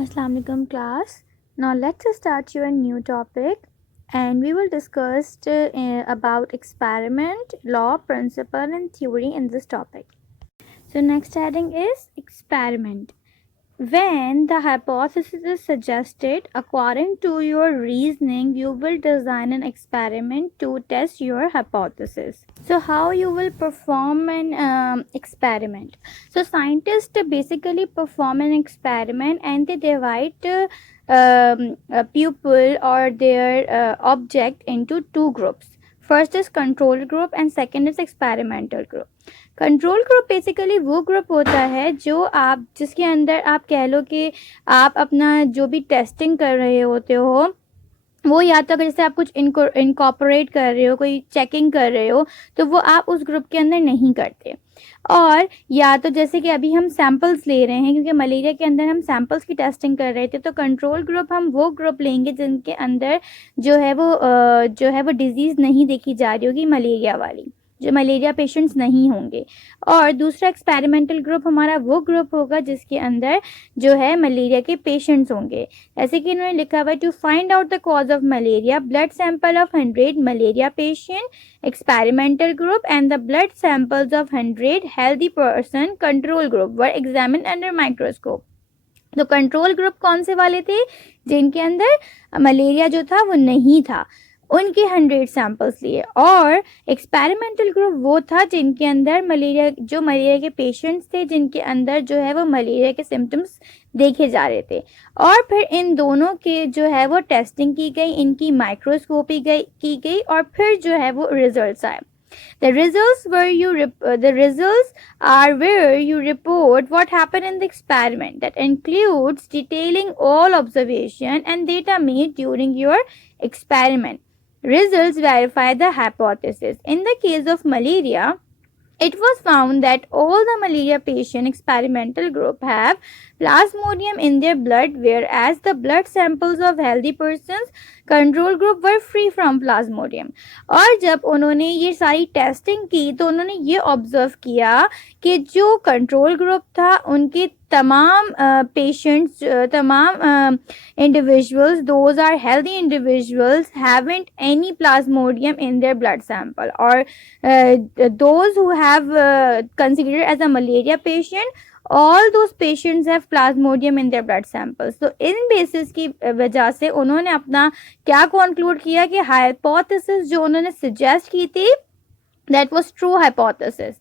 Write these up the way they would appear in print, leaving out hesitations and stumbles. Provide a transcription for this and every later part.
Assalamu alaikum class. Now let's start your new topic and we will discuss about experiment, law, principle and theory in this topic. So next heading is experiment. When the hypothesis is suggested, according to your reasoning, you will design an experiment to test your hypothesis. So how you will perform an experiment? So scientists basically perform an experiment and they divide a pupil or their object into two groups. First is control group and second is experimental group. Control group basically वो group होता है जो आप जिसके अंदर आप कह लो कि आप अपना जो भी टेस्टिंग कर रहे होते हो वो या तो अगर जैसे आप कुछ इनकॉर्पोरेट कर रहे हो, कोई चेकिंग कर रहे हो, तो वो आप उस ग्रुप के अंदर नहीं करते। और या तो जैसे कि अभी हम सैंपल्स ले रहे हैं क्योंकि मलेरिया के अंदर हम सैंपल्स की टेस्टिंग कर रहे थे, तो कंट्रोल ग्रुप हम वो ग्रुप लेंगे जिनके अंदर जो है वो डिजीज़ नहीं देखी जा रही होगी मलेरिया वाली, जो मलेरिया पेशेंट्स नहीं होंगे। और दूसरा एक्सपेरिमेंटल ग्रुप हमारा वो ग्रुप होगा जिसके अंदर जो है मलेरिया के पेशेंट्स होंगे। ऐसे कि इन्होंने लिखा हुआ है to find out the cause of malaria, blood sample of 100 malaria patient experimental group and the blood samples of 100 healthy person control group were examine under microscope. तो कंट्रोल ग्रुप कौन से वाले थे? जिनके अंदर मलेरिया जो था वो नहीं था, उनके 100 सैंपल्स लिए। और एक्सपेरिमेंटल ग्रुप वो था जिनके अंदर मलेरिया के पेशेंट्स थे, जिनके अंदर जो है वो मलेरिया के सिम्टम्स देखे जा रहे थे। और फिर इन दोनों के जो है वो टेस्टिंग की गई, इनकी माइक्रोस्कोपी की गई और फिर जो है वो रिजल्ट्स आए। The results are where you report what happened in the experiment. That includes detailing all observation and data made during your experiment. Results verify the hypothesis. In the case of malaria, it was found that all the malaria patient experimental group have plasmodium in their blood, whereas the blood samples of healthy persons control group were free from Plasmodium. और जब उन्होंने ये सारी testing की तो उन्होंने ये observe किया कि जो कंट्रोल ग्रुप था उनके तमाम पेशेंट्स, तमाम individuals, those are healthy individuals haven't any plasmodium in their blood sample, और those who have considered as a malaria patient, all those patients have plasmodium in their blood samples. तो इन basis की वजह से उन्होंने अपना क्या conclude किया कि हाइपोथेसिस जो उन्होंने सजेस्ट की थी that was true hypothesis.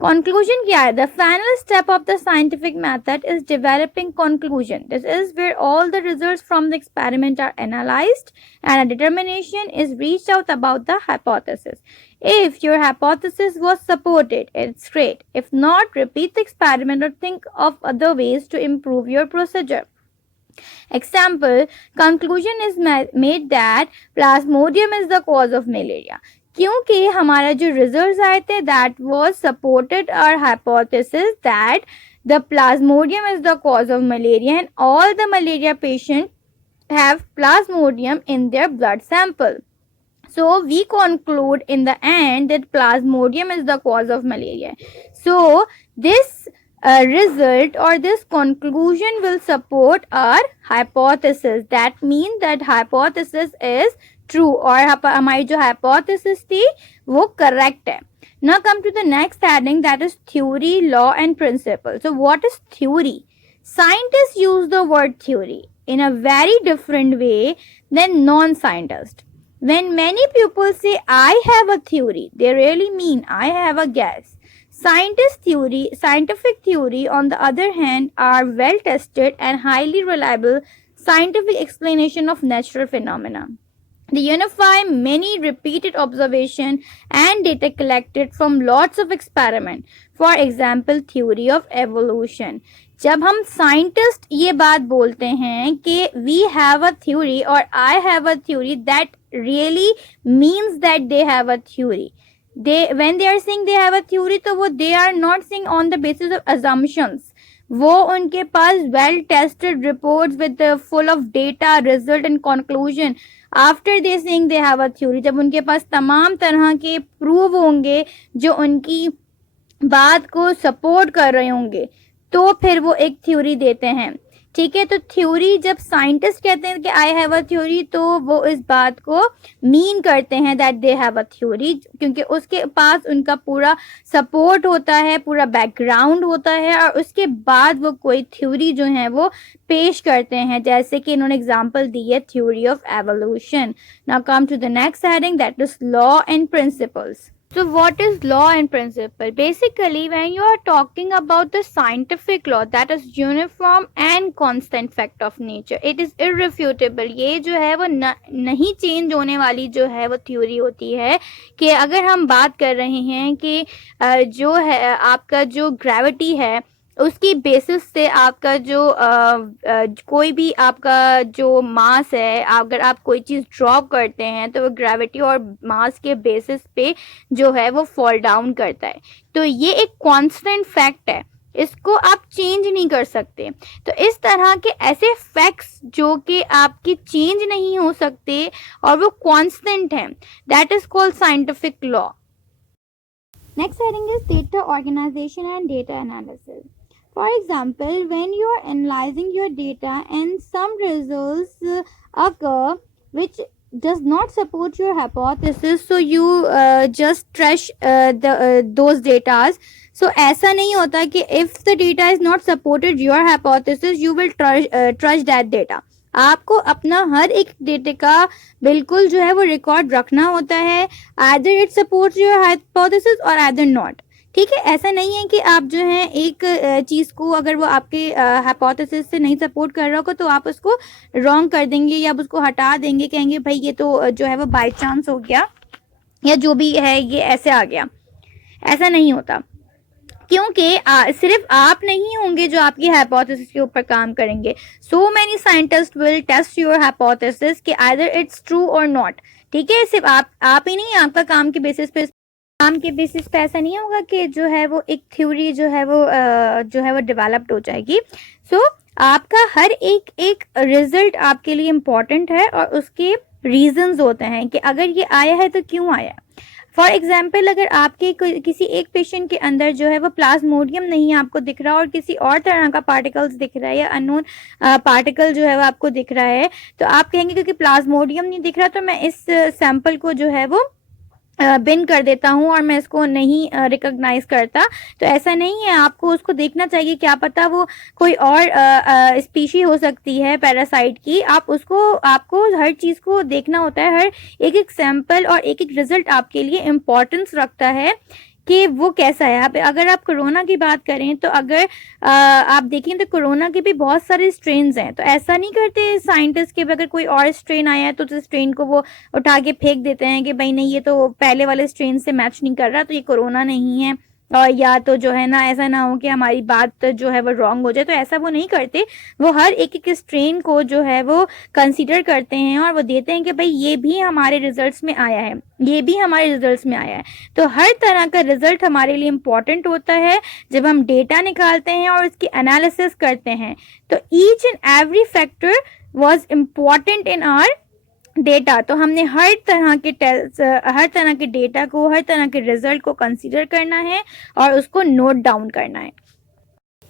Conclusion क्या है? The final step of the scientific method is developing conclusion. This is where all the results from the experiment are analyzed and a determination is reached out about the hypothesis. If your hypothesis was supported, it's great. If not, repeat the experiment or think of other ways to improve your procedure. Example, conclusion is made that plasmodium is the cause of malaria. क्योंकि हमारा जो results आए थे that was supported our hypothesis that the plasmodium is the cause of malaria and all the malaria patient have plasmodium in their blood sample. So we conclude in the end that plasmodium is the cause of malaria. So this result or this conclusion will support our hypothesis. That means that hypothesis is true और हमारी जो hypothesis थी वो correct है. Now come to the next heading, that is theory, law and principle. So what is theory? Scientists use the word theory in a very different way than non-scientists. When many people say I have a theory, they really mean I have a guess. Scientific theory, on the other hand, are well tested and highly reliable scientific explanation of natural phenomena. They unify many repeated observation and data collected from lots of experiment. For example, theory of evolution. जब हम scientist ये बात बोलते हैं कि we have a theory और I have a theory, that really means that they have a theory. When they are saying they have a theory, तो वो they are not saying on the basis of assumptions. वो उनके पास well tested reports with full of data, result and conclusion. After they saying they have a theory, जब उनके पास तमाम तरह के prove होंगे जो उनकी बात को सपोर्ट कर रहे होंगे तो फिर वो एक थ्योरी देते हैं. ठीक है, तो थ्योरी, जब साइंटिस्ट कहते हैं कि आई हैव अ थ्योरी, तो वो इस बात को मीन करते हैं that they have a theory, क्योंकि उसके पास उनका पूरा सपोर्ट होता है, पूरा बैकग्राउंड होता है, और उसके बाद वो कोई थ्योरी जो है वो पेश करते हैं, जैसे कि इन्होंने एग्जांपल दी है theory of evolution. Now come to the next heading, that is law and principles. So what is law and principle? Basically, when you are talking about the scientific law, that is uniform and constant fact of nature, it is irrefutable. ये जो है वो नहीं change होने वाली जो है वो थ्योरी होती है, कि अगर हम बात कर रहे हैं कि जो है आपका जो ग्रेविटी है, उसकी बेसिस से आपका जो कोई भी आपका जो मास है, अगर आप कोई चीज़ ड्रॉप करते हैं तो वो ग्रेविटी और मास के बेसिस पे जो है वो फॉल डाउन करता है. तो ये एक कांस्टेंट फैक्ट है, इसको आप चेंज नहीं कर सकते. तो इस तरह के ऐसे फैक्ट्स जो कि आपकी चेंज नहीं हो सकते और वो कांस्टेंट हैं, that is called scientific law. Next heading is data organization and data analysis. For example, when you are analyzing your data and some results occur which does not support your hypothesis, so you just trash those datas. So ऐसा नहीं होता कि if the data is not supported your hypothesis, you will trash that data. आपको अपना हर एक data का बिल्कुल जो है वो रिकॉर्ड रखना होता है, either it supports your hypothesis or either not. ठीक है, ऐसा नहीं है कि आप जो है एक चीज़ को अगर वो आपके हाइपोथेसिस से नहीं सपोर्ट कर रहा होगा तो आप उसको रॉन्ग कर देंगे या आप उसको हटा देंगे, कहेंगे भाई ये तो जो है वो बाय चांस हो गया या जो भी है ये ऐसे आ गया. ऐसा नहीं होता, क्योंकि सिर्फ आप नहीं होंगे जो आपकी हाइपोथेसिस के ऊपर काम करेंगे. So many scientist will test your hypothesis कि आइदर इट्स ट्रू और नॉट. ठीक है, सिर्फ आप ही नहीं, आपका काम के बेसिस पे ऐसा नहीं होगा कि जो है वो एक थ्योरी जो है वो डेवलप्ड हो जाएगी. सो आपका हर एक रिजल्ट आपके लिए इम्पोर्टेंट है और उसके रीजंस होते हैं कि अगर ये आया है तो क्यों आया. फॉर एग्जाम्पल, अगर आपके किसी एक पेशेंट के अंदर जो है वो प्लाज्मोडियम नहीं आपको दिख रहा और किसी और तरह का पार्टिकल्स दिख रहा है या अननोन पार्टिकल जो है वो आपको दिख रहा है, तो आप कहेंगे क्योंकि प्लाज्मोडियम नहीं दिख रहा तो मैं इस सैंपल को जो है वो बिन कर देता हूँ और मैं इसको नहीं रिकॉग्नाइज करता. तो ऐसा नहीं है, आपको उसको देखना चाहिए, क्या पता वो कोई और स्पीशी हो सकती है पैरासाइट की. आपको हर चीज़ को देखना होता है, हर एक सैंपल और एक रिजल्ट आपके लिए इम्पोर्टेंस रखता है कि वो कैसा है. अगर आप कोरोना की बात करें तो अगर आप देखें तो कोरोना के भी बहुत सारे स्ट्रेन्स हैं. तो ऐसा नहीं करते साइंटिस्ट के अगर कोई और स्ट्रेन आया है तो उस स्ट्रेन को वो उठा के फेंक देते हैं कि भाई नहीं ये तो पहले वाले स्ट्रेन से मैच नहीं कर रहा तो ये कोरोना नहीं है, और या तो जो है ना ऐसा ना हो कि हमारी बात जो है वो रॉन्ग हो जाए. तो ऐसा वो नहीं करते, वो हर एक स्ट्रेन को जो है वो कंसीडर करते हैं और वो देते हैं कि भाई ये भी हमारे रिजल्ट्स में आया है, ये भी हमारे रिजल्ट्स में आया है. तो हर तरह का रिजल्ट हमारे लिए इम्पॉर्टेंट होता है जब हम डेटा निकालते हैं और उसकी एनालिसिस करते हैं. तो each and every factor was important in our data. तो हमने हर तरह के डेटा को, हर तरह के रिजल्ट को कंसीडर करना है और उसको नोट डाउन करना है.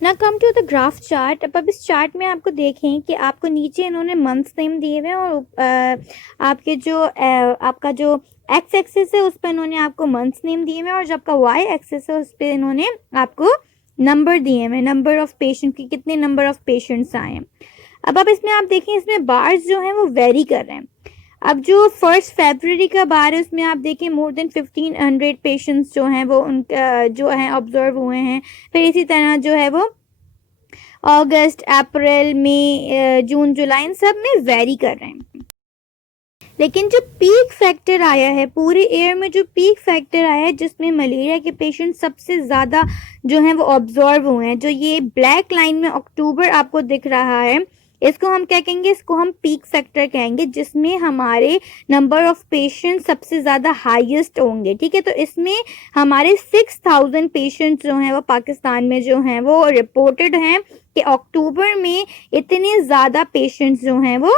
ना come to the graph chart. अब इस चार्ट में आपको देखें कि आपको नीचे इन्होंने मंथ्स नेम दिए हुए हैं और आपके जो आपका जो एक्स एक्सिस है उस पर इन्होंने आपको मंथ्स नेम दिए हुए हैं और जो आपका वाई एक्सिस है उस पर इन्होंने आपको नंबर दिए हुए हैं, नंबर ऑफ पेशेंट की, कितने नंबर ऑफ पेशेंट्स आए हैं. अब इसमें आप देखें, इसमें बार्स जो हैं वो वेरी कर रहे हैं. अब जो 1 फरवरी का बार है उसमें आप देखें मोर देन 1500 पेशेंट्स जो हैं वो उनका जो है ऑब्जर्व हुए हैं. फिर इसी तरह जो है वो अगस्त, अप्रैल, मई, जून, जुलाई, इन सब में वेरी कर रहे हैं. लेकिन जो पीक फैक्टर आया है पूरे ईयर में, जो पीक फैक्टर आया है जिसमें मलेरिया के पेशेंट सबसे ज़्यादा जो हैं वो ऑब्जर्व हुए हैं, जो ये ब्लैक लाइन में अक्टूबर आपको दिख रहा है, इसको हम क्या कहेंगे, इसको हम पीक फैक्टर कहेंगे, जिसमें हमारे नंबर ऑफ पेशेंट सबसे ज़्यादा हाईएस्ट होंगे. ठीक है, तो इसमें हमारे 6000 पेशेंट्स जो हैं वो पाकिस्तान में जो हैं वो रिपोर्टेड हैं कि अक्टूबर में इतने ज़्यादा पेशेंट्स जो हैं वो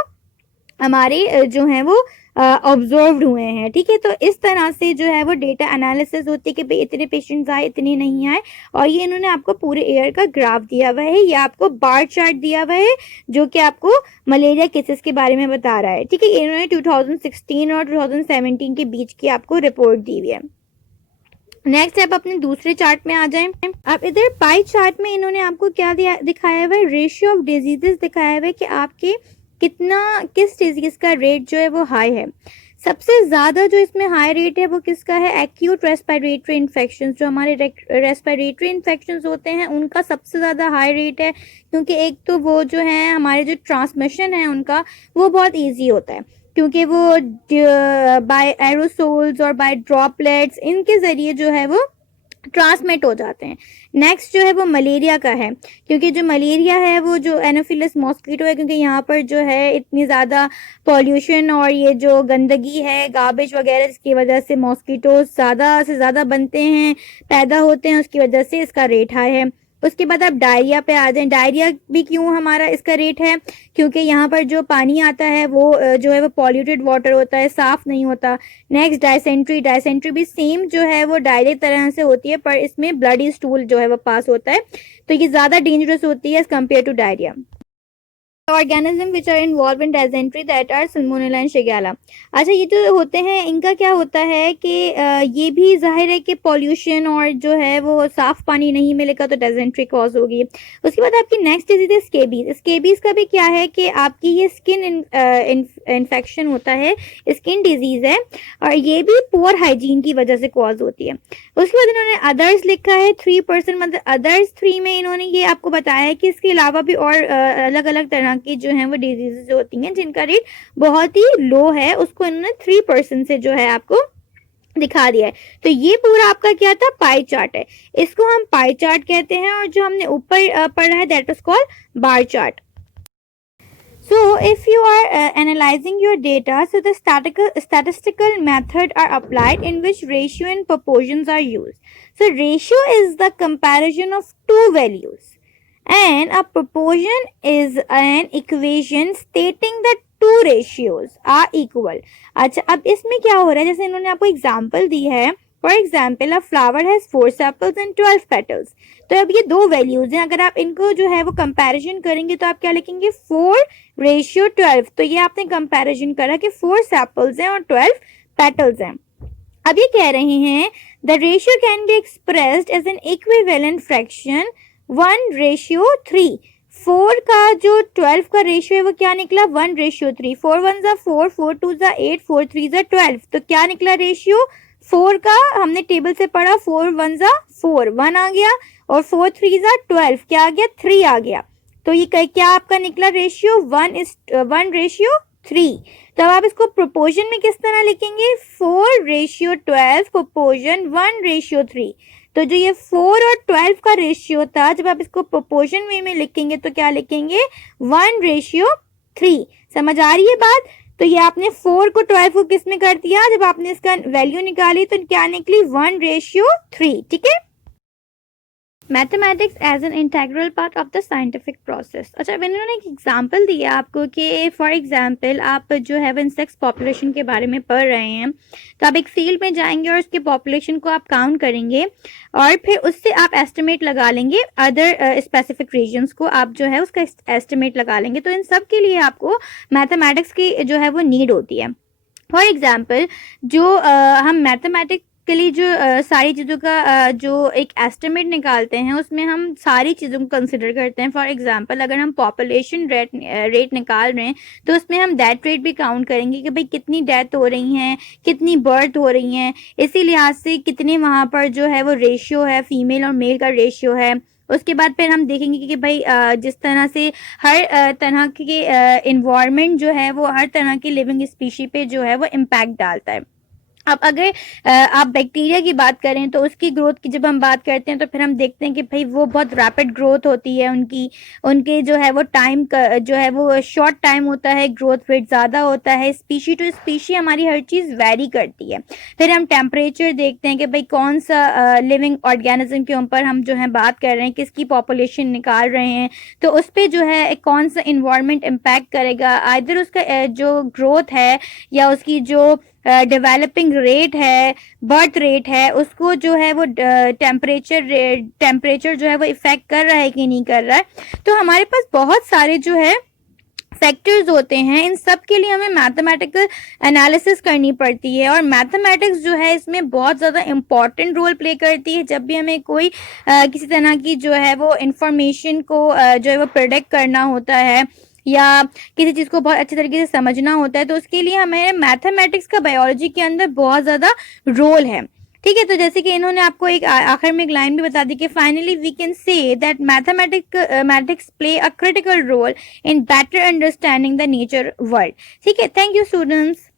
हमारे जो हैं वो ऑब्जर्व्ड हुए हैं, ठीक है। तो इस तरह से जो है वो डेटा एनालिसिस होती है कि भाई इतने पेशेंट्स आए, इतने नहीं आए, और ये इन्होंने आपको पूरे ईयर का ग्राफ दिया हुआ है, या आपको बार चार्ट दिया हुआ है जो कि आपको मलेरिया केसेस के बारे में बता रहा है, ठीक है। इन्होंने 2016 और 2017 के बीच की आपको रिपोर्ट दी हुई है। नेक्स्ट अब अपने दूसरे चार्ट में आ जाएं। अब इधर पाई चार्ट में इन्होंने आपको क्या दिखाया हुआ है, रेशियो ऑफ डिजीजेस दिखाया हुआ है कि आपके कितना किस डिजीज का रेट जो है वो हाई है। सबसे ज़्यादा जो इसमें हाई रेट है वो किसका है, एक्यूट रेस्पिरेटरी इन्फेक्शन। जो हमारे रेस्पिरेटरी इन्फेक्शन होते हैं उनका सबसे ज़्यादा हाई रेट है, क्योंकि एक तो वो जो है हमारे जो ट्रांसमिशन है उनका वो बहुत ईजी होता है, क्योंकि वो बाय एरोसोल्स और बाय ड्रॉपलेट्स इनके ज़रिए जो है वो ट्रांसमिट हो जाते हैं। नेक्स्ट जो है वो मलेरिया का है, क्योंकि जो मलेरिया है वो जो एनोफिलस मॉस्किटो है, क्योंकि यहाँ पर जो है इतनी ज़्यादा पॉल्यूशन और ये जो गंदगी है, गार्बेज वगैरह, इसकी वजह से मॉस्किटो ज़्यादा से ज़्यादा बनते हैं, पैदा होते हैं, उसकी वजह से इसका रेट हाई है। उसके बाद आप डायरिया पे आ जाएं। डायरिया भी क्यों हमारा इसका रेट है, क्योंकि यहाँ पर जो पानी आता है वो जो है वो पॉल्यूटेड वाटर होता है, साफ नहीं होता। Next dysentery. डायसेंट्री भी सेम जो है वो डायरिया तरह से होती है, पर इसमें ब्लडी स्टूल जो है वो पास होता है, तो ये ज़्यादा डेंजरस होती है as compare to diarrhoea. Organism which are involve in dysentery that are salmonella and shigella. अच्छा, ये जो होते हैं इनका क्या होता है कि ये भी जाहिर है कि पॉल्यूशन और जो है वो साफ पानी नहीं मिलेगा तो डायसेंट्री कॉज होगी। उसके बाद आपकी नेक्स्ट डिजीज है स्केबीज। स्केबीज का भी क्या है कि आपकी ये स्किन इन्फेक्शन होता है, स्किन डिजीज है, और ये भी पुअर हाइजीन की वजह से कॉज होती है। उसके बाद इन्होंने अदर्स लिखा है 3%, मतलब अदर्स 3 में इन्होंने ये आपको बताया है कि इसके अलावा भी और अलग अलग तरह की जो है वो डिजीजेस होती हैं जिनका रेट बहुत ही लो है, उसको इन्होंने 3% से जो है आपको दिखा दिया है। तो ये पूरा आपका क्या था, पाई चार्ट है, इसको हम पाई चार्ट कहते हैं, और जो हमने ऊपर पढ़ा है that is called bar chart. So if you are analyzing your data, so the statistical method are applied in which ratio and proportions are used. So ratio is the comparison of two values, and a proportion is an equation stating that two ratios are equal. अच्छा, अब इसमें क्या हो रहा है, जैसे इन्होंने आपको एग्जांपल दी है, for example a flower has 4 sepals and 12 petals. तो अब ये दो वैल्यूज हैं, अगर आप इनको जो है वो कंपैरिजन करेंगे तो आप क्या लिखेंगे, 4:12। तो ये आपने कंपैरिजन करा कि 4 सेपल्स हैं और 12 पेटल्स हैं। अब ये कह रहे हैं the ratio can be expressed as an equivalent fraction 1:3। 4 का जो 12 का रेशियो है वो क्या निकला, 1:3। 4 1 जा 4, 4 2 जा 8, 4 3 जा 12। तो क्या निकला रेशियो, 4 का हमने टेबल से पढ़ा, 4 1 जा 4, 1 आ गया, और 4 3 जा 12, क्या आ गया, 3 आ गया। तो ये क्या आपका निकला रेशियो, 1:3। तो अब आप इसको प्रोपोर्शन में किस तरह लिखेंगे, 4:12 प्रोपोर्शन 1:3। तो जो ये 4 और 12 का रेशियो था, जब आप इसको प्रोपोर्शन में लिखेंगे तो क्या लिखेंगे, 1:3। समझ आ रही है बात। तो ये आपने 4 को 12 को किस में कर दिया, जब आपने इसका वैल्यू निकाली तो क्या निकली, 1:3, ठीक है। Mathematics as an integral part of the scientific process. अच्छा, इन्होंने एक एग्जांपल दिया आपको कि फॉर एग्जांपल आप जो है इंसेक्ट्स पॉपुलेशन के बारे में पढ़ रहे हैं, तो आप एक फील्ड में जाएंगे और उसके पॉपुलेशन को आप काउंट करेंगे, और फिर उससे आप एस्टिमेट लगा लेंगे, अदर स्पेसिफिक रीजन्स को आप जो है उसका एस्टिमेट लगा लेंगे। तो इन सब के लिए आपको मैथमेटिक्स की जो है वो नीड होती है। फॉर एग्जाम्पल जो हम मैथमेटिक्स के लिए जो सारी चीज़ों का जो एक एस्टिमेट निकालते हैं, उसमें हम सारी चीज़ों को कंसिडर करते हैं। फॉर एग्जांपल अगर हम पॉपुलेशन रेट निकाल रहे हैं तो उसमें हम डेथ रेट भी काउंट करेंगे कि भाई कितनी डेथ हो रही हैं, कितनी बर्थ हो रही हैं, इसी लिहाज से कितने वहाँ पर जो है वो रेशियो है, फीमेल और मेल का रेशियो है। उसके बाद फिर हम देखेंगे कि भाई जिस तरह से हर तरह के इन्वायरमेंट जो है वो हर तरह की लिविंग स्पीशी पे जो है वो इम्पैक्ट डालता है। अब अगर आप बैक्टीरिया की बात करें तो उसकी ग्रोथ की जब हम बात करते हैं तो फिर हम देखते हैं कि भाई वो बहुत रैपिड ग्रोथ होती है उनकी, उनके जो है वो टाइम का जो है वो शॉर्ट टाइम होता है, ग्रोथ रेट ज़्यादा होता है, स्पीशी टू स्पीशी हमारी हर चीज़ वेरी करती है। फिर हम टेम्परेचर देखते हैं कि भाई कौन सा लिविंग ऑर्गेनिज्म के ऊपर हम जो है बात कर रहे हैं, किसकी पॉपुलेशन निकाल रहे हैं, तो उस पर जो है कौन सा इन्वायरमेंट इम्पैक्ट करेगा, आइदर उसका जो ग्रोथ है या उसकी जो डेवलपिंग रेट है, बर्थ रेट है, उसको जो है वो टेम्परेचर जो है वो इफेक्ट कर रहा है कि नहीं कर रहा है। तो हमारे पास बहुत सारे जो है फैक्टर्स होते हैं, इन सब के लिए हमें मैथमेटिकल एनालिसिस करनी पड़ती है, और मैथमेटिक्स जो है इसमें बहुत ज़्यादा इम्पॉर्टेंट रोल प्ले करती है। जब भी हमें कोई किसी तरह की जो है वो इंफॉर्मेशन को जो है वो प्रोडिक्ट करना होता है या किसी चीज़ को बहुत अच्छे तरीके से समझना होता है, तो उसके लिए हमें मैथमेटिक्स का बायोलॉजी के अंदर बहुत ज़्यादा रोल है। ठीक है, तो जैसे कि इन्होंने आपको एक आखिर में एक लाइन भी बता दी कि finally we can say that mathematics play a critical role in better understanding the nature world. ठीक है, थैंक यू स्टूडेंट्स।